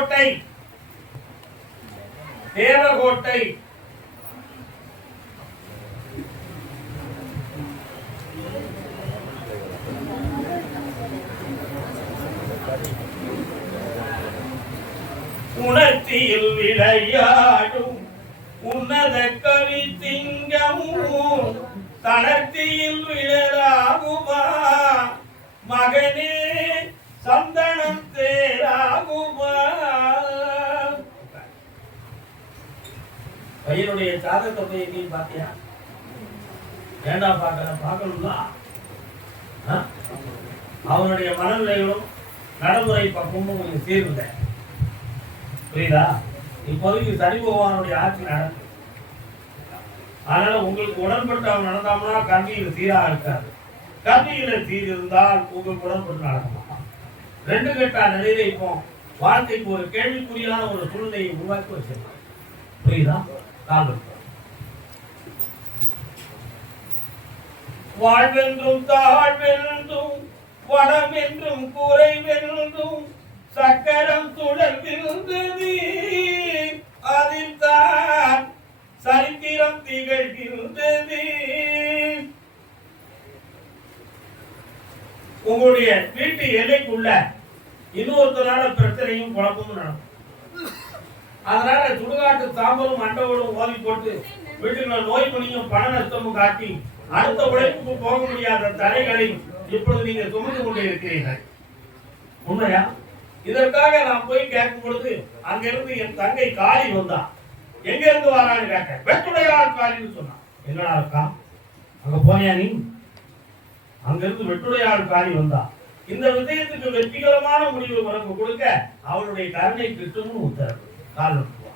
தேவகோட்டை தேவகோட்டை உணர்ச்சியில் விளையாடும் உன்னத கவி திங்கமும் தளர்ச்சியில் விழலாகுமா மகனே சந்தனம் தேராகுமா. பையனுடைய ஜாதகத்தை போய் எங்கேயும் பார்த்தியா? ஏண்டா பார்க்கணும்னா அவனுடைய மனநிலைகளும் நடைமுறை பக்கமும் உங்களுக்கு சீர்ந்த புரியுதா? இப்போதைக்கு சனி பகவானுடைய ஆட்சி நடக்கும். அதனால உங்களுக்கு உடன்பட்டு அவன் நடந்தாம்னா கல்வியில் சீராக இருக்காது. கல்வியில சீர் இருந்தால் உங்களுக்கு உடன்பட்டு நடக்க மாட்டான். ரெண்டு கட்டா நிலையில இப்போ வாழ்க்கைக்கு ஒரு கேள்விக்குறியான ஒரு சூழ்நிலையை உருவாக்கி வச்சிருக்கான். புரியுதா? வாழ்வென்றும் தாழ்வென்றும் வளம் என்றும் குறைவென்றும் சக்கரம் துளர்கின்றது அதில் தான் சரித்திரம் திகழ்கின்றது. உங்களுடைய வீட்டு எல்லைக்குள்ள இன்னொருத்தரால பிரச்சனையும் குழப்பமும் நடக்கும். அதனால சுடுகாட்டு சாம்பலும் மண்டபங்களும் ஓதி போட்டு வீட்டுக்குள்ள நோய் பணியும் பண நஷ்டமும் காட்டி அடுத்த உழைப்புக்கு போக முடியாத தடைகளை இப்பொழுது நீங்க சுமந்து கொண்டு இருக்கிறீர்கள். உண்மையா? இதற்காக நான் போய் கேட்கும் பொழுது அங்கிருந்து என் தங்கை காளி வந்தா. எங்க இருந்து வரான்னு கேட்ட, வெட்டுடையாள் காளின்னு சொன்னான். என்னடா இருக்கா அங்க போனியா நீ? அங்கிருந்து வெட்டுடையாள் காளி வந்தா. இந்த விஷயத்துக்கு வெற்றிகரமான முடிவு உனக்கு கொடுக்க அவளுடைய கருணை கிட்டும்னு உத்தரவு. கால் விட்டுவா.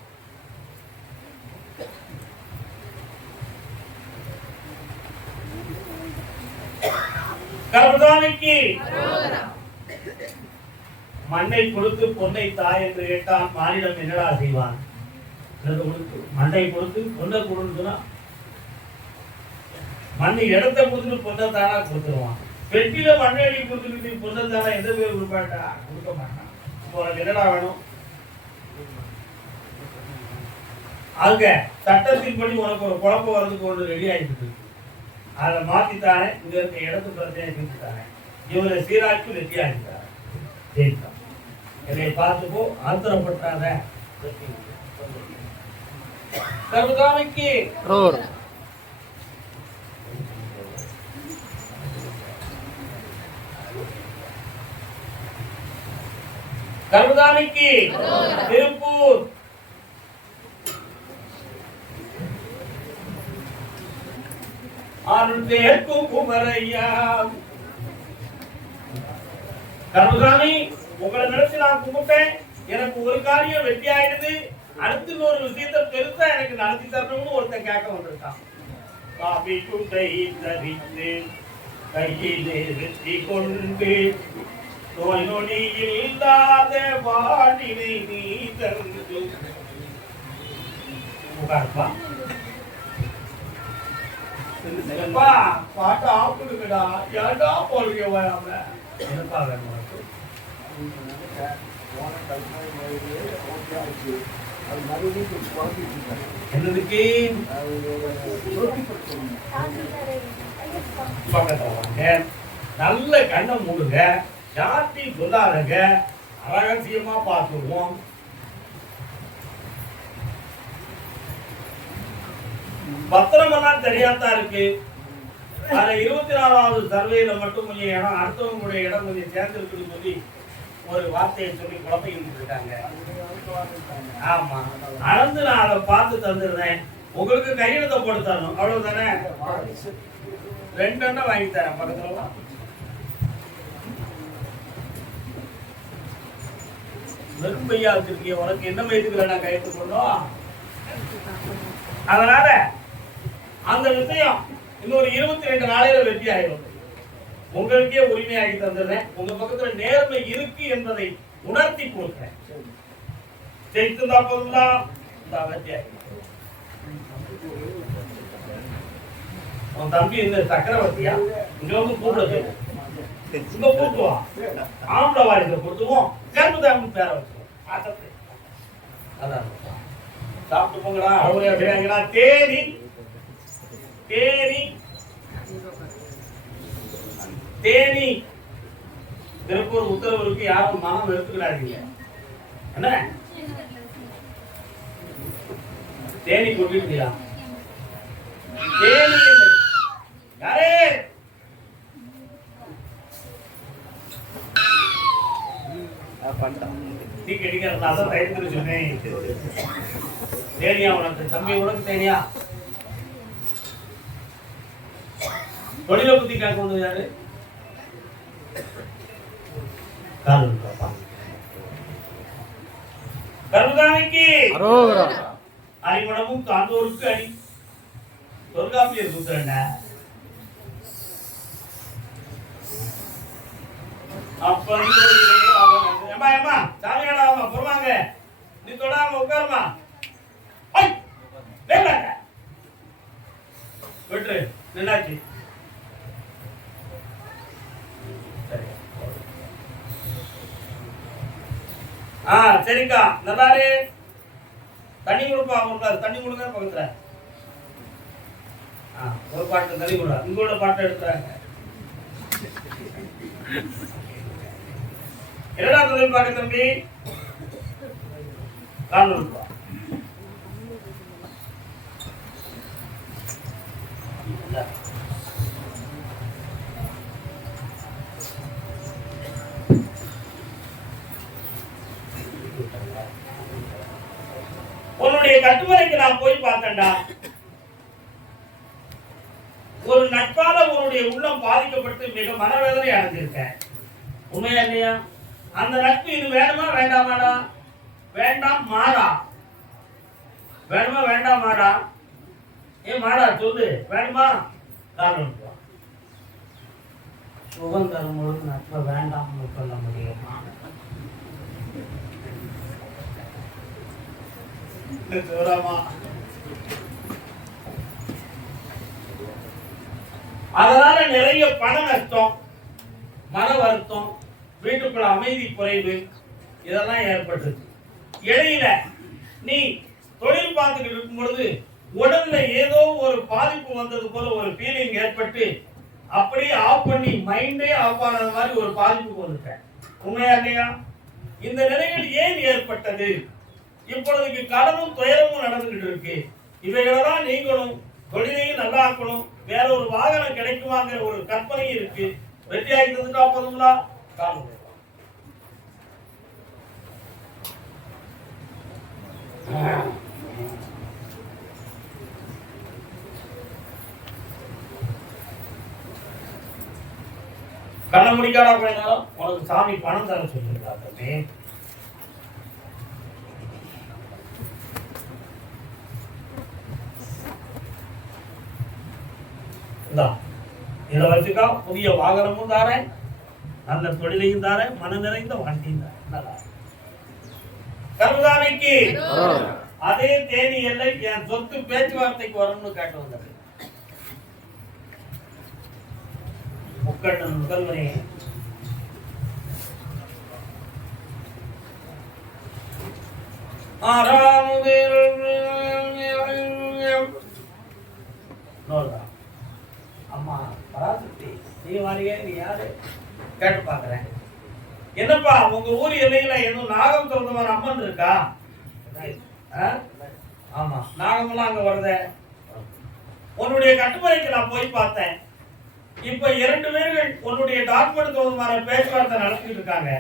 கர்மசாமிக்கு மண்ணை கொடுத்து பொன்னை தாய் என்று கேட்டான். மாநிலம் என்னடா செய்வான்? மண்ணை கொடுத்து பொண்ணை கொடுத்துனா மண்ணை இடத்தை கொடுத்துட்டு பொண்ணை தானா கொடுத்துருவான். வெட்டில மண்ணை அடி கொடுத்துட்டு பொண்ணை தானா எந்த பேர் கொடுப்பாட்டா? கொடுக்க மாட்டான். உனக்கு என்னடா வேணும்? அங்க சட்டத்தின்படி உனக்கு ஒரு குழப்பம் வரதுக்கு ஒன்று ரெடி ஆகிட்டு அதை மாத்தித்தானே. இங்க இருக்க இடத்து பிரச்சனையை தீர்த்துட்டானே. இவரை சீராக்கி வெற்றி ஆகிட்டார். ஜெயித்தான். என்னை பார்த்துக்கோ, ஆத்திரப்பட்டாத. கருதாமிக்கு கருதாமிக்கு திருப்பூர் அருள்தேர்க்கும் குமரையா. கருதாமி, உங்களை நினைச்சு நான் கும்பிட்டேன். எனக்கு ஒரு காரியம் வெற்றி ஆயிடுது. அடுத்து ஒரு விஷயத்தை பெருசா எனக்கு நடத்தி தரணும்னு ஒருத்தன் கேட்க வந்திருக்கான். காபி குண்டை தரித்து கையிலே வெற்றி கொண்டு நோய் நொடி இல்லாத வாழினை நீ தந்து உட்கார்ப்பா. பாட்டு ஆப்பிடுங்கடா. ஏண்டா போடுங்க வராம என்னப்பா வேணும்? என்னதுக்கு நல்ல கண்ணை மூடுங்க. யார்ட்டையும் சொல்லாதங்க. ரகசியமா பார்த்துருவோம். பத்திரமெல்லாம் தெரியாதான் இருக்கு. அதுல 24வது சர்வேல மட்டும் கொஞ்சம் இடம் அடுத்தவங்களுடைய இடம் கொஞ்சம் சேர்ந்திருக்குன்னு சொல்லி ஒரு வார்த்தையை சொல்லி குழப்பம் இருக்காங்க. ஆமா, அளந்து நான் அதை பார்த்து தந்துருந்தேன். உங்களுக்கு கையெழுத்த போட்டு தரணும், அவ்வளவுதானே? 2 எண்ணம் வாங்கி தரேன். பக்கத்துல வெறும் பையா வச்சிருக்கீங்க. உனக்கு என்ன வயதுக்குள்ள நான் கையெழுத்து போடணும்? அதனால அந்த விஷயம் இன்னொரு 22 நாளையில வெற்றி ஆயிடும். உங்களுக்கே உரிமையாகி தந்துடுறேன். உங்க பக்கத்துல நேர்மை இருக்கு என்பதை உணர்த்தி கொடுக்கிறேன். ஜெயித்துந்தா போதுங்களா? வெற்றி ஆகி உன் தம்பி இந்த சக்கரவர்த்தியா இங்க வந்து கூப்பிட இங்க கூப்பிடுவான். ஆம்பளை வாரிசை கொடுத்துவோம். கர்மதாமன் பேரை வச்சுவோம். அதான் சாப்பிட்டு போங்கடா. அவரே அப்படிங்கிறா. தேனி தேனி தேனி திருப்பூர் உத்தரவுக்கு யாரும் மனம் எடுத்துக்கிறாங்க. என்ன தேனி கொட்டிட்டியா? தேனி யாரே நீ கேட்டீங்க. அதான் பயந்துட்டு சொன்னேன். தேனியா உனக்கு தம்பி, உனக்கு தேனியா? தொழிலை பத்தி கேட்க வந்தது யாரு? கருதானிக்கு அரிமணமும் காந்தோருக்கு அணி தொல்காப்பியர் சூத்திரண்ட. அப்ப சாமியாடாமா பொறுவாங்க. நீ தொடாம உட்காருமா. விட்டுரு நின்னாச்சு. சரிக்கா நல்லாரு. தண்ணி கொடுப்பா. உங்களுக்கு தண்ணி கொடுங்க பக்கத்துல. ஒரு பாட்டு தண்ணி கொடுறா. உங்களோட பாட்டை எடுத்துறாங்க. என்னடா தொழில் பாக்க தம்பி? காரணம் கொடுப்பா. உன்னுடைய கட்டுமலைக்கு நான் போய் பார்த்தேன்டா. ஒரு நட்பால உன்னுடைய உள்ளம் பாதிக்கப்பட்டு மிக மனவேதனை அடைஞ்சிருக்கேன். உண்மையா இல்லையா? அந்த நட்பு இது வேணுமா வேண்டாமாடா? வேண்டாம் மாடா. வேணுமா வேண்டாம் மாடா? ஏன் மாடா சொல்லு. வேணுமா? காரணம் சுகம் தரும் பொழுது நட்பை வேண்டாம்னு சொல்ல முடியுமா? அதனால நிறைய பண நஷ்டம், மன வருத்தம், வீட்டுக்குள்ள அமைதி குறைவு இதெல்லாம் ஏற்பட்டது. இடையில நீ தொழில் பார்த்துக்கிட்டு இருக்கும் பொழுது உடல்ல ஏதோ ஒரு பாதிப்பு வந்தது போல ஒரு ஃபீலிங் ஏற்பட்டு அப்படியே ஆஃப் பண்ணி மைண்டே ஆஃப் ஆனது மாதிரி ஒரு பாதிப்பு வந்துட்டேன். உண்மையா இல்லையா? இந்த நிலைகள் ஏன் ஏற்பட்டது? இப்பொழுதுக்கு கடனும் துயரமும் நடந்துகிட்டு இருக்கு. இவைகளெல்லாம் நீங்களும் தொழிலையும் நல்லா ஆக்கணும். வேற ஒரு வாகனம் கிடைக்குமாங்கிற ஒரு கற்பனை இருக்கு. வெற்றியாகி தந்துட்டா போதுங்களா? காணும். கண்ண முடிக்காடா போயிருந்தாலும் உனக்கு சாமி பணம் தர சொல்லிருக்கா தம்பி. இதை வச்சுக்கா. புதிய வாகனமும் தாரேன், நல்ல தொழிலையும் தாரேன், மன நிறைந்த வாழ்க்கையும் தாரேன். கருதாமைக்கு அதே தேனி எல்லை என் சொத்து பேச்சுவார்த்தைக்கு வரும்னு கேட்டு வந்தது. முக்கண்ணன் முதல்வனே, அம்மா பராசக்தி நீ வாரியே, நீ யாரு கேட்டு பாக்குறேன். என்னப்பா உங்க ஊர் எல்லையில எதுவும் நாகம் திறந்தவன் அம்மன் இருக்கா? ஆமா, நாகமெல்லாம் அங்க வருத. உன்னுடைய கட்டுமுறைக்கு நான் போய் பார்த்தேன். இப்ப 2 பேர்கள் உன்னுடைய டாக்குமெண்ட் தோதுமாற பேச்சுவார்த்தை நடத்திட்டு இருக்காங்க.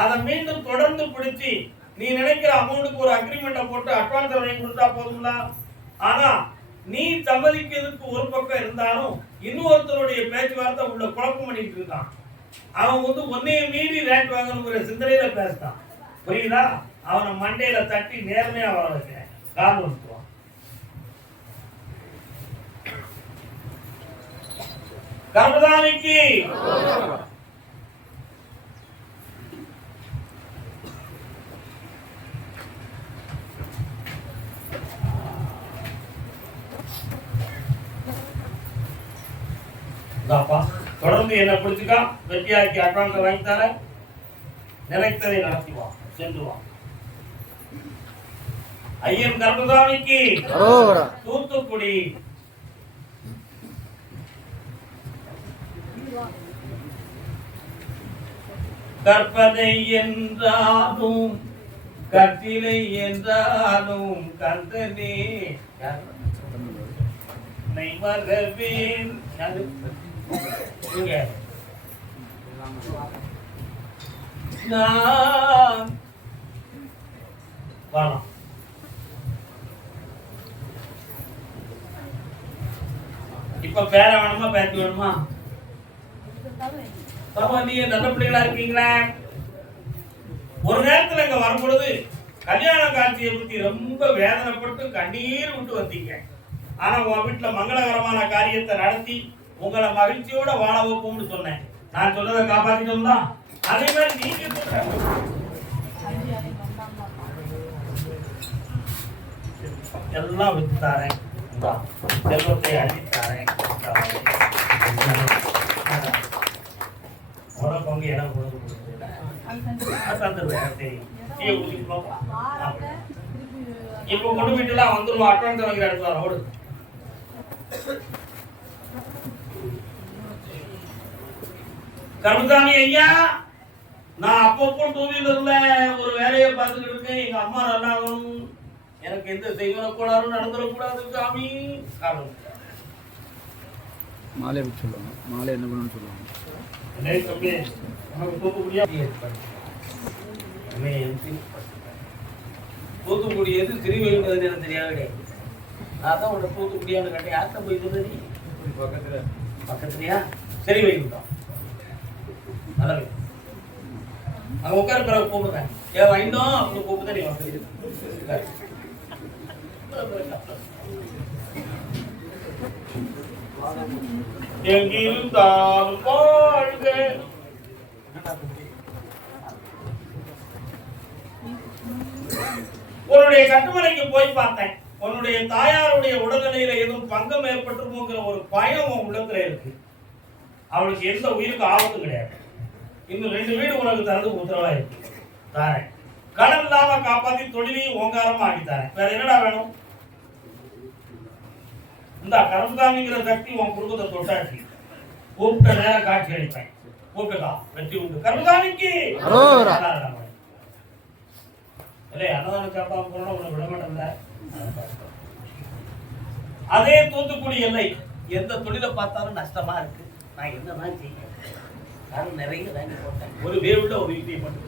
அதை மீண்டும் தொடர்ந்து பிடிச்சி நீ நினைக்கிற அமௌண்ட்டுக்கு ஒரு அக்ரிமெண்ட்டை போட்டு அட்வான்ஸ் வாங்கி கொடுத்தா போதும்ல. ஆனா நீ சம்மதிக்கிறதுக்கு ஒரு பக்கம் இருந்தாலும் இன்னொருத்தருடைய பேச்சுவார்த்தை உள்ள குழப்பம் பண்ணிட்டு இருக்கான். அவன் வந்து ஒன்னைய மீறி ரேட் வாங்கணுங்கிற சிந்தனையில பேசுறான். புரியுதா? அவனை மண்டையில தட்டி நேர்மையா வர வைக்கிறேன். காரணம் கர்மதானிக்கு தொடர்ந்து என்ன பிடிச்சுக்கா. வெற்றியாக்கி அட்வான்ஸ் வாங்கி தர, நினைத்ததை நடத்திவான், சென்றுவான். ஐயன் கருப்பசாமிக்கு தூத்துக்குடி. கற்பனை என்றாலும் கத்திலை என்றாலும் கந்தனே மறவேன். நான் வரலாம். இப்ப பேர வேணுமா பேத்தி வேணுமா? பாப்பா நீங்க நல்ல பிள்ளைகளா இருக்கீங்களா? ஒரு நேரத்துல இங்க வரும்பொழுது கல்யாண காட்சியை பத்தி ரொம்ப வேதனைப்பட்டு கண்ணீர் விட்டு வந்தீங்க. ஆனா உங்க வீட்டுல மங்களகரமான காரியத்தை நடத்தி உங்களை மகிழ்ச்சியோட வாழ வைப்போம்னு சொன்னேன். நான் சொன்னதை காப்பாத்திட்டோம்னா அதே மாதிரி நீங்க எல்லாம் வித்துத்தாரேன், செல்வத்தை அழித்தாரேன். உனக்கு இடம் கொடுத்து இப்ப கொண்டு வீட்டுலாம் வந்துருவோம். அட்வான்ஸ் வாங்கிற இடத்துல வர ஓடு. கருமசாமி ஐயா, நான் அப்பப்போ டூவீலர்ல ஒரு வேலையை பார்த்துக்கிட்டு இருக்கேன். எங்க அம்மா நல்லா ஆகணும், எனக்கு எந்த செய்வன கூடாதும் நடந்துடக்கூடாது சாமி. காரணம் மாலை சொல்லுவாங்க. மாலை என்ன பண்ணணும்னு சொல்லுவாங்க. தூத்துக்குடி எது திருவைகுண்டது எனக்கு தெரியாது. நான் தான் உன்னை தூத்துக்குடியான்னு கேட்டேன். யார்கிட்ட போய் சொன்னது? பக்கத்துலயா? சரி வைகுண்டம். நல்லது. அங்க உட்கார பிறகு கூப்பிடுறேன். ஏன் வைந்தோம் அப்படின்னு கூப்பிட்டு நீ வந்து எங்கிருந்தாலும் வாழ்க. உன்னுடைய கட்டுமனைக்கு போய் பார்த்தேன். உன்னுடைய தாயாருடைய உடல்நிலையில எதுவும் பங்கம் ஏற்பட்டுமோங்கிற ஒரு பயம் உன் உள்ளத்துல இருக்கு. அவளுக்கு எந்த உயிருக்கு ஆபத்து கிடையாது. இன்னும் 2 வீடு உனக்கு தரது உத்தரவா இருக்கு. தாரேன். கடன் இல்லாம காப்பாத்தி தொழிலையும் ஓங்காரமா ஆகித்தாரேன். வேற என்னடா வேணும்? இந்த கருமசாமிங்கிற சக்தி உன் குடும்பத்தை தொட்டாச்சு. கூப்பிட்ட நேரம் காட்சி அளிப்பேன். கூப்பிட்டா வெற்றி உண்டு. கருமசாமிக்கு அன்னதானம் சாப்பிடாம போனா உன்னை விட மாட்டேன்ல. அதே தூத்துக்குடி எல்லை எந்த தொழிலை பார்த்தாலும் நஷ்டமா இருக்கு. நான் என்னதான் செய்ய? காரணம் நிறைய வாங்கி போட்டேன். ஒரு வேவுல ஒரு இட்லி மட்டும்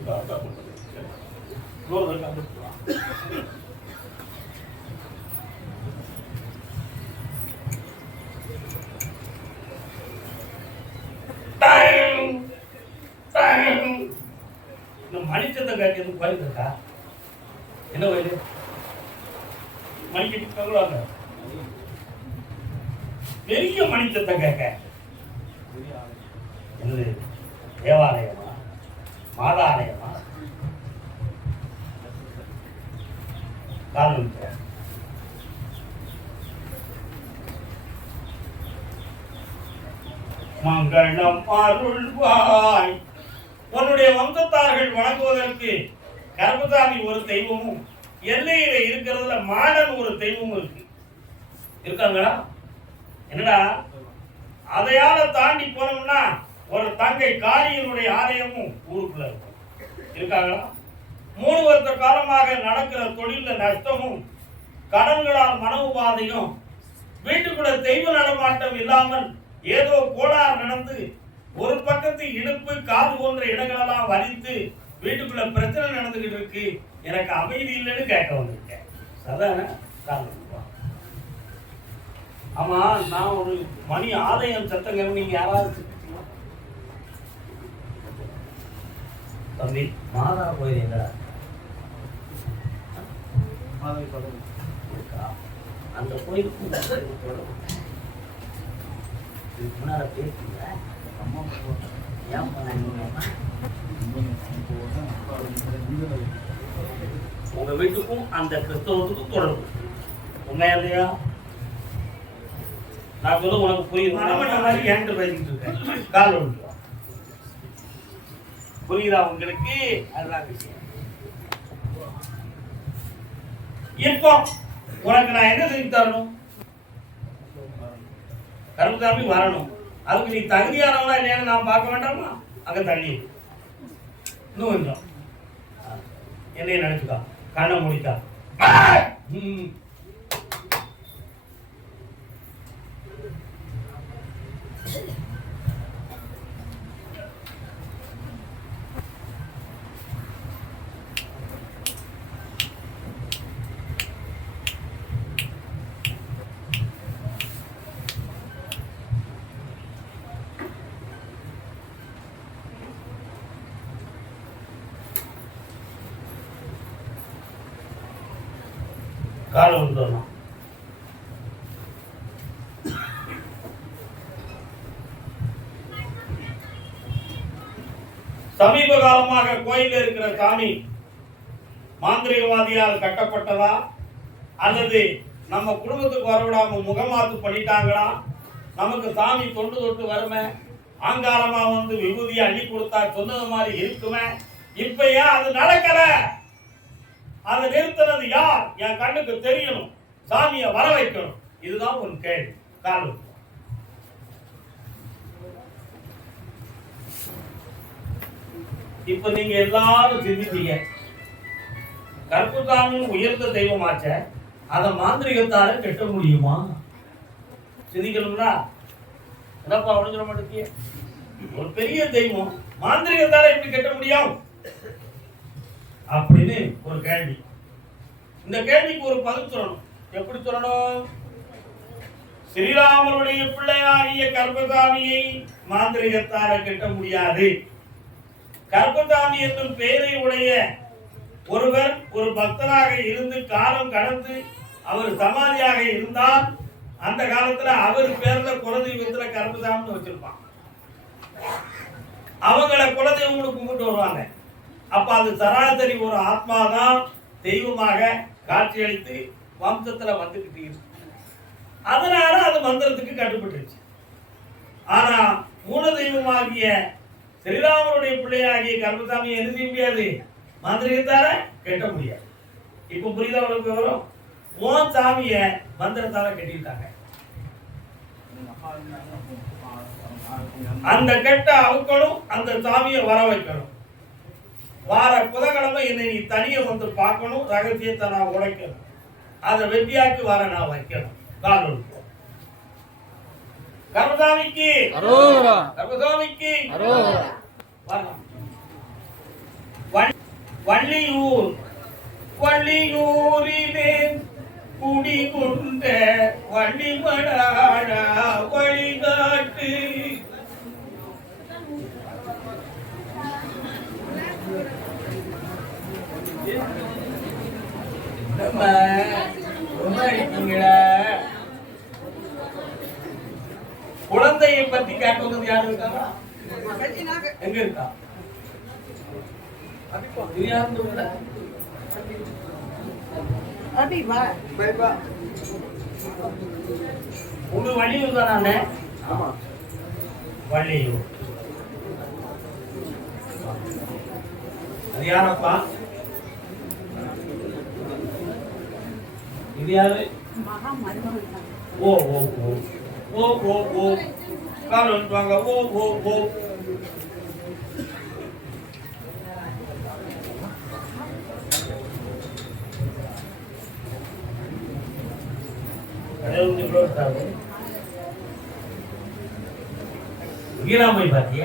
மணிச்சத்தை காட்டி எதுவும் கோயில் இருக்கா? என்ன கோயில்? மணிக்கு பெரிய மணிச்சத்தை கேட்க என்னது? தேவாலயமா? மாதாலயமா? காரணம் மங்களம் அருள்வாய். உன்னுடைய வம்சத்தார்கள் வணங்குவதற்கு கருமசாமி ஒரு தெய்வமும், எல்லையில இருக்கிறதுல மாடன் ஒரு தெய்வமும் இருக்கு. இருக்காங்களா? என்னடா அதையால தாண்டி போனோம்னா ஒரு தங்கை காளியினுடைய ஆலயமும் ஊருக்குள்ள இருக்கும். இருக்காங்களா? 3 வருஷ காலமாக நடக்கிற தொழில நஷ்டமும், கடன்களால் மன உபாதையும், வீட்டுக்குள்ள தெய்வ நடமாட்டம் இல்லாமல் ஏதோ கோளாறு நடந்து ஒரு பக்கத்து இடுப்பு காது போன்ற இடங்களெல்லாம் வலித்து வீட்டுக்குள்ள பிரச்சனை நடந்துகிட்டு இருக்கு. எனக்கு அமைதி இல்லைன்னு கேட்க வந்திருக்கேன். அதான காரணம். ஆமா, நான் ஒரு மணி ஆலயம் சத்தங்க நீங்க யாராவது தம்பி மாதா கோயில் எங்கடா? அந்த கோயிலுக்கு முன்னால பேசுங்க. உங்க வீட்டுக்கும் அந்த கிறிஸ்தவத்துக்கும் தொடர்பு உண்மையா இல்லையா? நான் சொல்ல உனக்கு புரியுது. மாதிரி என்கிட்ட பேசிக்கிட்டு இருக்கேன். கால் ஒன்று புரியுதா உங்களுக்கு? அதுதான் விஷயம். இப்போ உனக்கு நான் என்ன செஞ்சு தரணும்? கருப்புசாமி வரணும். அதுக்கு நீ தகுதியானவனா இல்லையான்னு நான் பார்க்க வேண்டாமா? அங்க தள்ளி இன்னும் கொஞ்சம் என்னைய நினைச்சுக்கா, கண்ணை முடிக்கா. காலம் வந்துடணும். சமீப காலமாக கோயிலில் இருக்கிற சாமி மாந்திரிகவாதியால் கட்டப்பட்டதா அல்லது நம்ம குடும்பத்துக்கு வரவிடாம முகமாத்து பண்ணிட்டாங்களா? நமக்கு சாமி தொண்டு தொட்டு வருமே, ஆங்காரமா வந்து விபூதியை அள்ளி கொடுத்தா சொன்னது மாதிரி இருக்குமே, இப்ப ஏன் அது நடக்கல? அதை நிறுத்தினது யார்? என் கண்ணுக்கு தெரியணும். சாமியை வர வைக்கணும். இதுதான் உன் கேள்வி. காலம் இப்ப நீங்க எல்லாரும் சிந்திச்சீங்க, கருப்புசாமி உயர்ந்த தெய்வமாச்ச, அதை மாந்திரிகத்தால கெட்ட முடியுமா? சிந்திக்கணும்னா என்னப்பா அப்படின்னு சொல்ல மாட்டேங்க. ஒரு பெரிய தெய்வம் மாந்திரிகத்தால எப்படி கெட்ட முடியும் அப்படின்னு ஒரு கேள்வி. இந்த கேள்விக்கு ஒரு பதில் சொல்லணும். எப்படி சொல்லணும்? ஸ்ரீராமருடைய பிள்ளையாகிய கருப்பசாமியை மாந்திரிகத்தால கெட்ட முடியாது. கருப்பசாமி என்னும் பெயரை உடைய ஒருவர் ஒரு பக்தராக இருந்து காலம் கடந்து அவர் சமாதியாக இருந்தால் அந்த காலத்துல அவர் பேர்ல குலதெய்வத்துல கருப்பசாமின்னு வச்சிருப்பான். அவங்கள குலதெய்வம்னு கும்பிட்டு வருவாங்க. அப்ப அது சராசரி ஒரு ஆத்மாதான் தெய்வமாக காட்சியளித்து வம்சத்துல வந்துகிட்டு இருக்கு. அதனால அது மந்திரத்துக்கு கட்டுப்பட்டுருச்சு. ஆனா மூல தெய்வமாகிய ஸ்ரீராமருடைய பிள்ளையாகிய கருப்பசாமி என்ன செய்ய முடியாது? மந்திரத்தால கெட்ட முடியாது. இப்ப புரியுதா உனக்கு வரும்? உன் சாமிய மந்திரத்தால கட்டிட்டாங்க. அந்த கெட்ட அவுக்கணும், அந்த சாமியை வர வைக்கணும். வார புதன்கிழமை என்னை நீ தனியை வந்து பார்க்கணும், ரகசியத்தை நான் உடைக்கணும், அதை வெட்டியாக்கி வர நான் வைக்கணும். காரணம் கருப்பசாமிக்கு கருப்பசாமிக்கு வள்ளியூர் வள்ளியூரிலே குடிகொண்ட வள்ளிமடாழ வழிகாட்டு குழந்தையை பத்தி கேட்பது யாரு இருக்காங்க? எங்க இருக்கா? உங்க வள்ளியூர் தானே? வள்ளியூர். அது யாரப்பா? இது யாரு? ஓ ஓ ஓ ஓ ஓ ஓ காரணம் வாங்க. ஓ ஓ ஓ வீராமை பாத்திய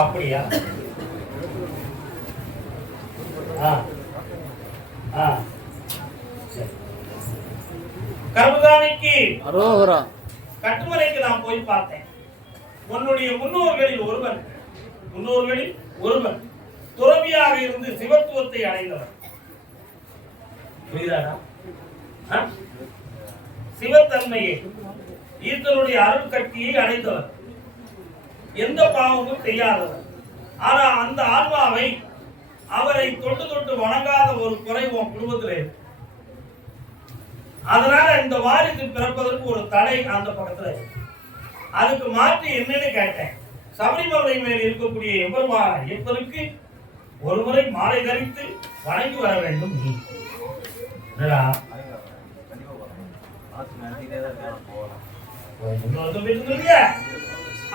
அப்படியா? கருப்பசாமிக்கு கட்டுமலைக்கு நான் போய் பார்த்தேன். உன்னுடைய முன்னோர்களில் ஒருவன் துறவியாக இருந்து சிவத்துவத்தை அடைந்தவர். புரியுதாடா? சிவத்தன்மையை ஈஸ்வருடைய அருள் சக்தியை அடைந்தவர், எந்த பாவமும் செய்யாதவர். ஆனா அந்த ஆன்மாவை அவரை தொட்டு தொட்டு வணங்காத ஒரு குறை உன் குடும்பத்தில் இருக்கு. அதனால இந்த வாரிசு பிறப்பதற்கு ஒரு தடை அந்த பக்கத்துல இருக்கு. அதுக்கு மாற்று என்னன்னு கேட்டேன். சபரிமலை மேல் இருக்கக்கூடிய எம்பெருமான ஐயப்பனுக்கு ஒரு முறை மாலை தரித்து வணங்கி வர வேண்டும். நீ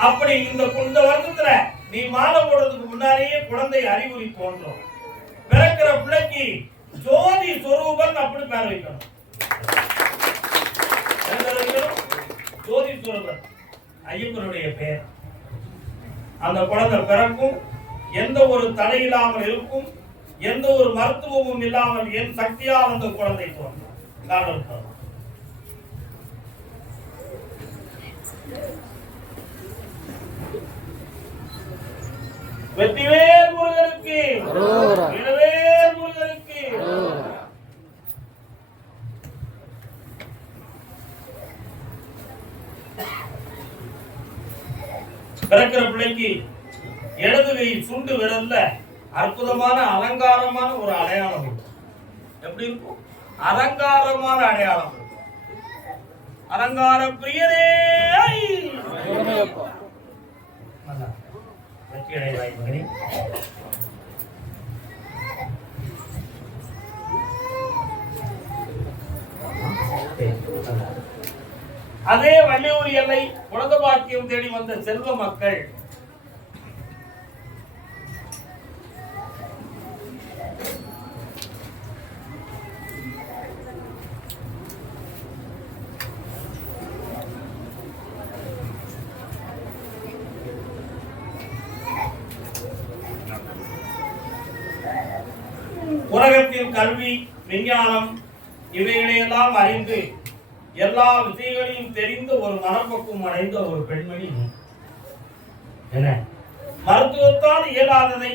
அப்படி இந்த வருடத்துல நீ மாலை போடுறதுக்கு முன்னாலேயே குழந்தை அறிகுறி தோன்றும். பிறக்கிற பிள்ளைக்கு ஜோதி சொரூபன் அப்படி பேர் வைக்கணும். ஜோதி சொரூபன் ஐயப்பனுடைய பெயர். அந்த குழந்தை பிறக்கும், எந்த ஒரு தடை இல்லாமல் இருக்கும், எந்த ஒரு மருத்துவமும் இல்லாமல் என் சக்தியால் அந்த குழந்தை தோன்றும். வெற்றிவேல் முருகனுக்கு, வீரவேல் முருகனுக்கு. பிறக்கிற பிள்ளைக்கு இடது கை சுண்டு விரல்ல அற்புதமான அலங்காரமான ஒரு அடையாளம் இருக்கும். எப்படி இருக்கும்? அலங்காரமான அடையாளம் இருக்கும். அலங்கார பிரியரே அதே வள்ளியூர் எல்லை குழந்தை பாக்கியம் தேடி வந்த செல்வ மக்கள் உலகத்தின் கல்வி விஞ்ஞானம் இவைகளையெல்லாம் அறிந்து எல்லா விஷயங்களையும் தெரிந்த ஒரு மனப்பக்குவம் அடைந்த ஒரு பெண்மணி. என்ன மருத்துவத்தால் இயலாததை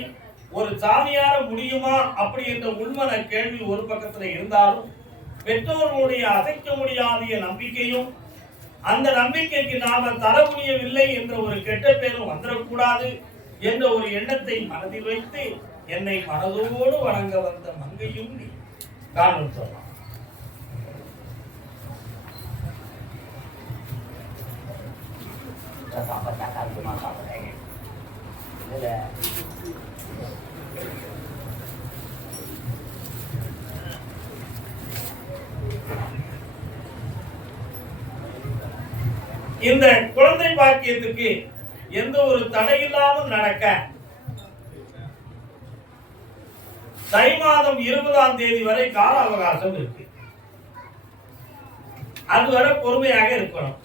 ஒரு சாமியார முடியுமா அப்படி என்ற உள்மன கேள்வி ஒரு பக்கத்துல இருந்தாலும் பெற்றோர்களுடைய அசைக்க முடியாத நம்பிக்கையும் அந்த நம்பிக்கைக்கு நாம தர முடியவில்லை என்ற ஒரு கெட்ட பேரும் வந்துடக்கூடாது என்ற ஒரு எண்ணத்தை மனதில் வைத்து என்னை மனதோடு வணங்க வந்த மங்கையும் நீ காரணம் சொல்லலாம். இந்த குழந்தை பாக்கியத்துக்கு எந்த ஒரு தடையில்லாமல் நடக்க தை மாதம் 20ஆம் தேதி வரை கால அவகாசம் இருக்கு. அதுவரை பொறுமையாக இருக்கணும்.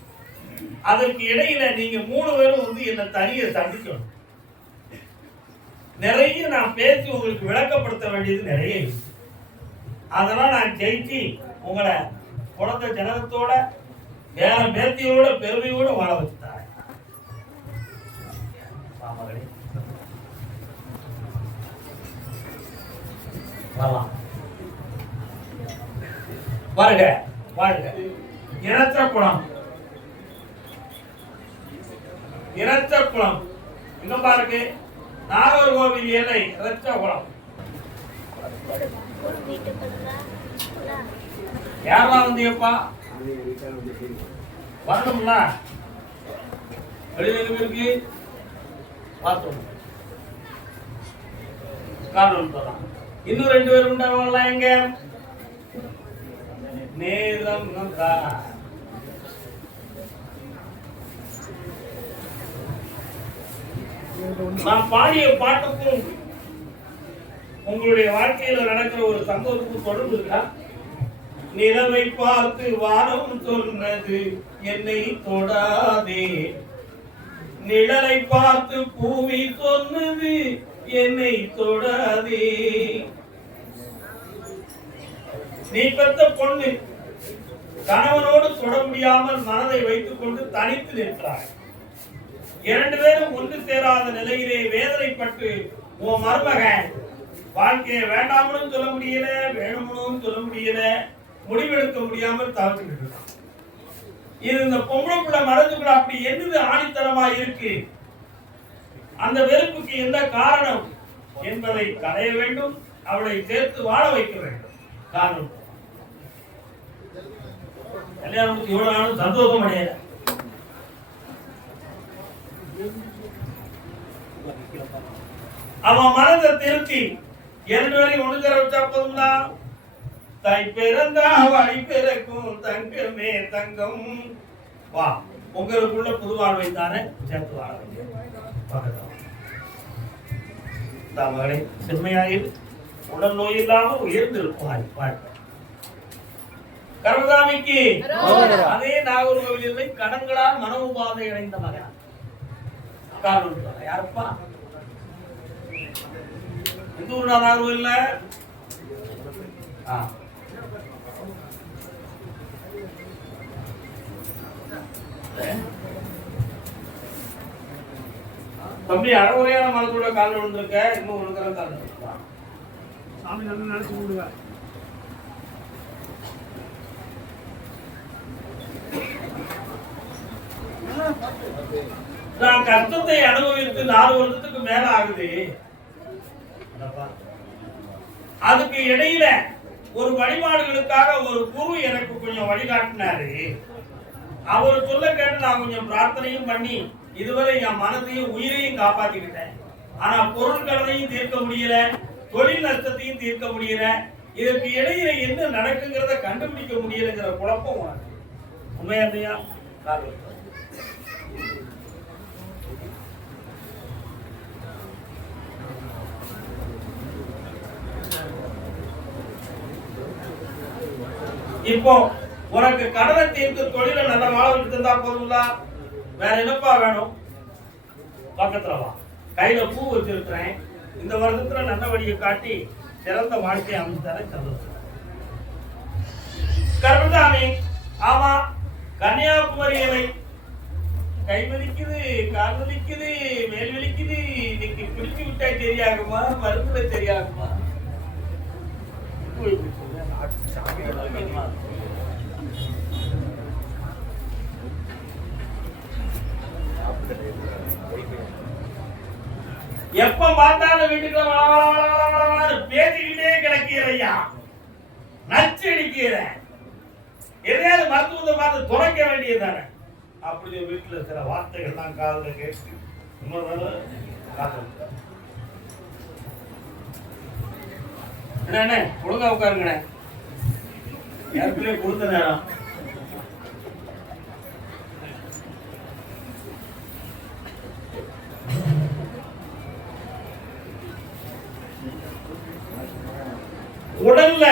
அதற்கு இடையில நீங்க 3 பேரும் என்ன தனியை சந்திக்கணும். நிறைய நான் பேசி உங்களுக்கு விளக்கப்படுத்த வேண்டியது நிறைய இருக்கு. அதெல்லாம் நான் ஜெயிச்சு உங்களை குழந்தை ஜனகத்தோட வேற பேத்தியோட பெருமையோட வாழ வச்சுட்டாங்க. வாழ்க வாழ்க. இனச்சக்குளம் இனச்சக்குளம் இங்க பாருங்க. நாகர்கோவில் எல்லை இனச்சக்குளம். யாரெல்லாம் வந்தீங்கப்பா? வரணும்ல வெளியில இருக்கு பார்த்தோம். காரணம் சொல்லலாம். இன்னும் 2 பேர் உண்டாவங்களா? எங்க நேரம் நான் பாடிய பாட்டுக்கும் உங்களுடைய வாழ்க்கையில நடக்கிற ஒரு சம்பவத்துக்கும் தொடர்பு இருக்கா? நிலவை பார்த்து வானம் சொன்னது என்னை தொடாதே, நிழலை பார்த்து பூமி சொன்னது என்னை தொடாதே. நீ பெற்ற பொண்ணு கணவனோடு தொட முடியாமல் மனதை வைத்துக் கொண்டு தனித்து நிற்கிறாய். 2 பேரும் ஒன்று சேராத நிலையிலே வேதனைப்பட்டு உன் மருமகன் வாழ்க்கையை வேண்டாமனு சொல்ல முடியல, வேணும்னு சொல்ல முடியல, முடிவெடுக்க முடியாமல் தவிர்த்துக்கிட்டு இருக்கான். இது இந்த பொம்பளை பிள்ளை மனதுக்குள்ள அப்படி என்னது ஆணித்தரமா இருக்கு, அந்த வெறுப்புக்கு எந்த காரணம் என்பதை களைய வேண்டும். அவளை சேர்த்து வாழ வைக்க வேண்டும். காரணம் கல்யாணத்துக்கு இவ்வளவு நாளும் சந்தோஷம் அடையல. அவன் மனதை திருத்தி 2 வரை ஒண்ணு தர வச்சா போதும்னா, தாய் பிறந்தா வழி பிறக்கும் தங்கமே தங்கம். வா, உங்களுக்குள்ள புது வாழ்வை தானே சேர்த்து வாழ வேண்டிய மகளே, செம்மையாயிரு, உடல் நோய் இல்லாமல் உயர்ந்திருப்பாய் வாழ்க்கை. கர்மசாமிக்கு அதே நாகர்கோவிலை கடன்களால் மன உபாதை அடைந்த மகன். காரணம் யாருப்பா? இந்த ஊர் நாகர்கோவில் தம்பி அறவுரையான மனத்தோட கால் விழுந்திருக்க, இன்னும் விழுக்கிற கால் சாமி நல்லா நினைச்சு விடுங்க. நான் கஷ்டத்தை அனுபவித்து 4 வருஷத்துக்கு மேல ஆகுது. அதுக்கு இடையில ஒரு வழிபாடுகளுக்காக ஒரு குரு எனக்கு கொஞ்சம் வழிகாட்டினாரு. அவர் சொல்ல கேட்டு நான் கொஞ்சம் பிரார்த்தனையும் பண்ணி இதுவரை என் மனதையும் உயிரையும் காப்பாத்திக்கிட்டேன். ஆனா பொருட்கடனையும் தீர்க்க முடியல, தொழில் நஷ்டத்தையும் தீர்க்க முடியல. இதற்கு இடையில என்ன நடக்குங்கிறத கண்டுபிடிக்க முடியலங்கிற குழப்பம் உனக்கு உண்மையா இல்லையா? இப்போ உனக்கு கடனை தீர்த்து தொழில நல்ல வாழ்க்கை இருந்தா போதுங்களா? வேற என்னப்பா வேணும்? பக்கத்துல வா, கையில பூ வச்சிருக்கிறேன். இந்த வருஷத்துல நல்ல வழியை காட்டி சிறந்த வாழ்க்கையை அமைச்சார சந்தோஷம். கர்மசாமி, ஆமா, கன்னியாகுமரியை கை வலிக்குது, கால் வலிக்குது, மேல் வலிக்குது. இன்னைக்கு பிடிச்சு விட்டா தெரியாகுமா, மருந்துல தெரியாகுமா? எப்ப பார்த்தாலும் வீட்டுக்குள்ள பேசிக்கிட்டே கிடக்கிறையா, நச்சடிக்கிற. எதையாவது மருத்துவத்தை பார்த்து துறைக்க வேண்டியதானே? அப்படி வீட்டுல சில வார்த்தைகள் தான் காதுல கேட்டு என்ன ஒழுங்கா உட்காருங்க. ஏற்கனவே கொடுத்த நேரம் உடல்ல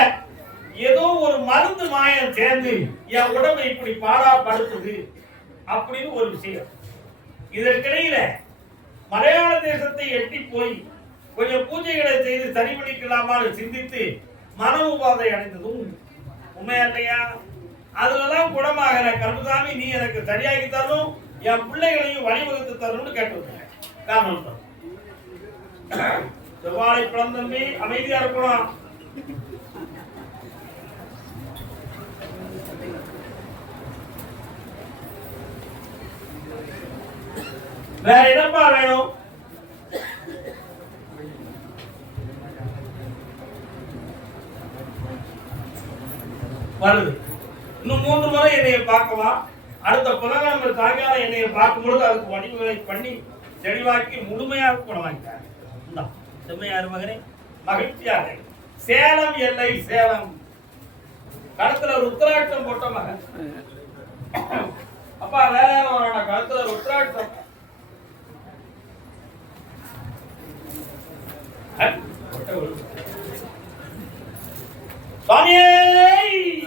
ஏதோ ஒரு மருந்து மாயம் சேர்ந்து என் உடம்பை இப்படி பாடாப்படுத்துது அப்படின்னு ஒரு விஷயம். இதற்கிடையில மலையாள தேசத்தை எட்டி போய் கொஞ்சம் பூஜைகளை செய்து சரி பண்ணிக்கலாமான்னு சிந்தித்து மன உபாதை அடைந்ததும் உண்மையா இல்லையா? அதுலதான் குணமாகிற கர்மசாமி, நீ எனக்கு சரியாகி தரணும், என் பிள்ளைகளையும் வழிவகுத்து தரணும்னு கேட்டு காரணம். செவ்வாழை பிறந்தம்பி அமைதியா இருக்கணும். வேற என்னப்பா வேணும்? வருது இன்னும் 3 முறை என்னைய பார்க்கலாம். அடுத்த புதன்கிழமை சாயங்காலம் என்னைய பார்க்கும்பொழுது அதுக்கு வடிவுகளை பண்ணி தெளிவாக்கி முழுமையாக குணமாக்கிட்டார். செம்மையார் மகனே, மகிழ்ச்சியாக. சேலம் எல்லை, சேலம் கழுத்துல ருத்ராட்சம் போட்ட மகன். அப்பா வேற யாரும் கழுத்துல ருத்ராட்சம்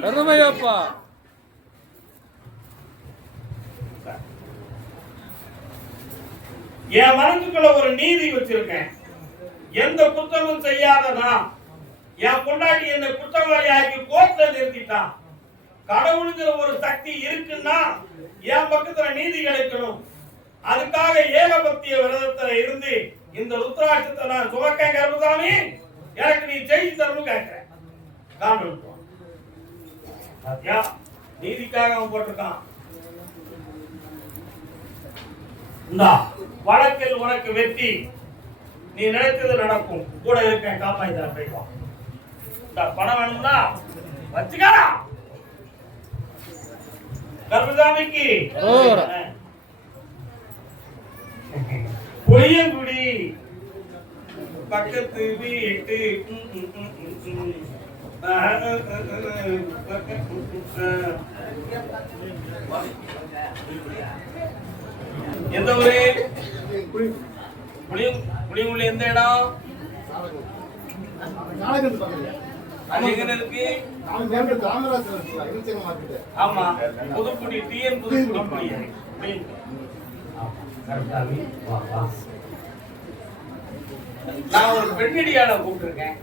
சரணமையப்பா. என் மனதுக்குள்ள ஒரு நீதி வச்சிருக்கேன். எந்த குற்றமும் செய்யாதனா என் பொண்டாட்டி என்னை குற்றவாளி ஆக்கி கோர்ட்ல நிறுத்திட்டான். கடவுளுங்கிற ஒரு சக்தி இருக்குன்னா என் பக்கத்துல நீதி கிடைக்கணும். அதுக்காக ஏகபக்திய விரதத்துல இருந்து இந்த ருத்ராட்சத்தை நான் சுமக்க கர்மசாமி, எனக்கு நீ செய்தி தரணும் கேட்கிறேன். நீதிக்காக அவன் போட்டிருக்கான். வழக்கில் உனக்கு வெற்றி, நீ நினைத்தது நடக்கும். கூட இருக்கேன், காப்பாய்தான் போயிடுவான். பணம் வேணும்னா வச்சுக்காரா. கருப்பசாமிக்கு அரோகரா. புளியங்குடி பக்கத்து வீட்டு எந்த ஊரு? புளியங்குடி எந்த இடம்? அது எங்க இருக்கு? ஆமா, புதுக்குடி டிஎன் புதுக்குடி. நான் ஒரு பெண்ணடியாள கூப்பிட்டுருக்கேன்.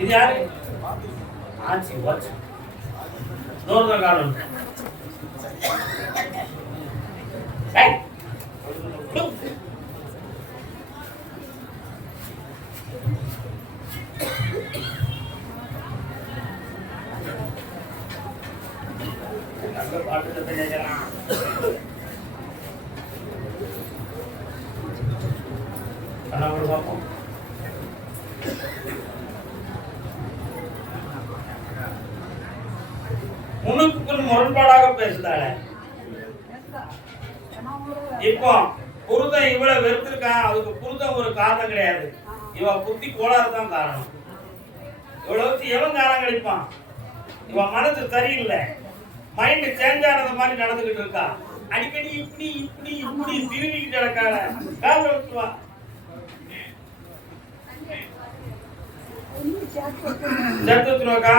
இது யாரு? ஆச்சி வாட்ச் நோர்த காரணம். முன்னுக்கு முரண்பாடாக பேசுதாள. இப்போ புருதன் இவ்வளவு வெறுத்திருக்கான், அதுக்கு புருதன் ஒரு காரணம் கிடையாது. இவ புத்தி கோளாறு தான் காரணம். இவ்வளவு எவன் காரணம் கிடைப்பான்? இவன் மனது சரியில்லை, மைண்ட் சேஞ்ச் ஆனது மாதிரி நடந்துகிட்டு இருக்கா. அடிக்கடி இப்படி இப்படி இப்படி திரும்பிக்கிட்டு நடக்காத காரணம் வச்சுவா. சேர்த்து வச்சுருவாக்கா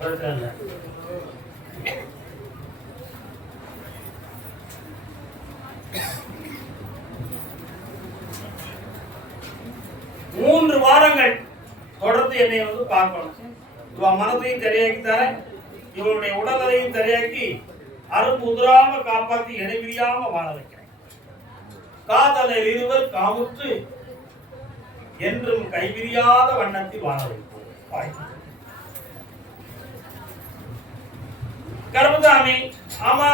பிரச்சனை இல்லை. மூன்று வாரங்கள் தொடர்ந்து என்னை வந்து பார்க்கணும். இவன் மனதையும் சரியாக்கி தரேன், இவருடைய உடலையும் சரியாக்கி அரும்பு உதிராம காப்பாற்றி இடைவிரியாம வாழ வைக்கிறேன். காதலர் இருவர் காமுற்று என்றும் கைவிரியாத வண்ணத்தில் வாழ வைப்போம். கருப்பசாமி, ஆமா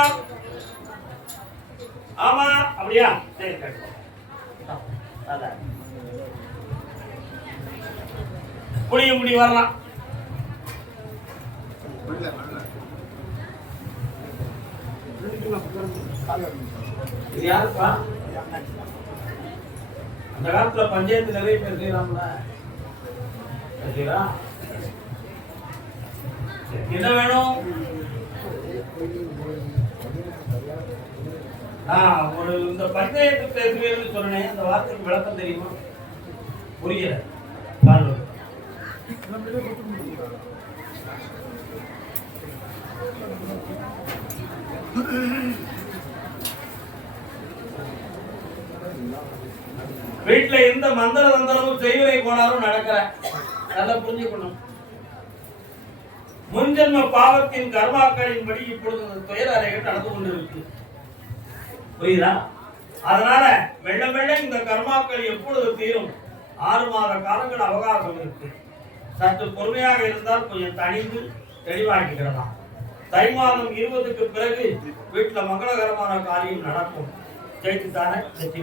ஆமா அப்படியா? சரி புளியங்குடி வரலாம். இது யாருப்பா? அந்த காலத்துல பஞ்சாயத்து நிறைய பேர் செய்யறாங்களா? என்ன வேணும்? ஒரு இந்த பஞ்சாயத்து பேசுவேன்னு சொன்னேன், அந்த வார்த்தைக்கு விளக்கம் தெரியுமா? புரியல. வீட்டுல எந்த மந்திர தந்திரமும் செய்வதை போனாலும் நடக்கிற நல்லா புரிஞ்சுக்கணும். முன்ஜென்ம பாவத்தின் கர்மாக்களின்படி இப்பொழுது துயர அறைகள் நடந்து கொண்டிருக்கு. புரியுதா? அதனால மெல்ல மெல்ல இந்த கர்மாக்கள் எப்பொழுது தீரும்? 6 மாத காலங்கள் அவகாசம் இருக்கு. சற்று பொறுமையாக இருந்தால் கொஞ்சம் தனிந்து தெளிவாக்கிக்கிடலாம். தை மாதம் 20க்கு பிறகு வீட்டுல மங்களகரமான காரியம் நடக்கும். ஜெயித்துத்தானே வெற்றி.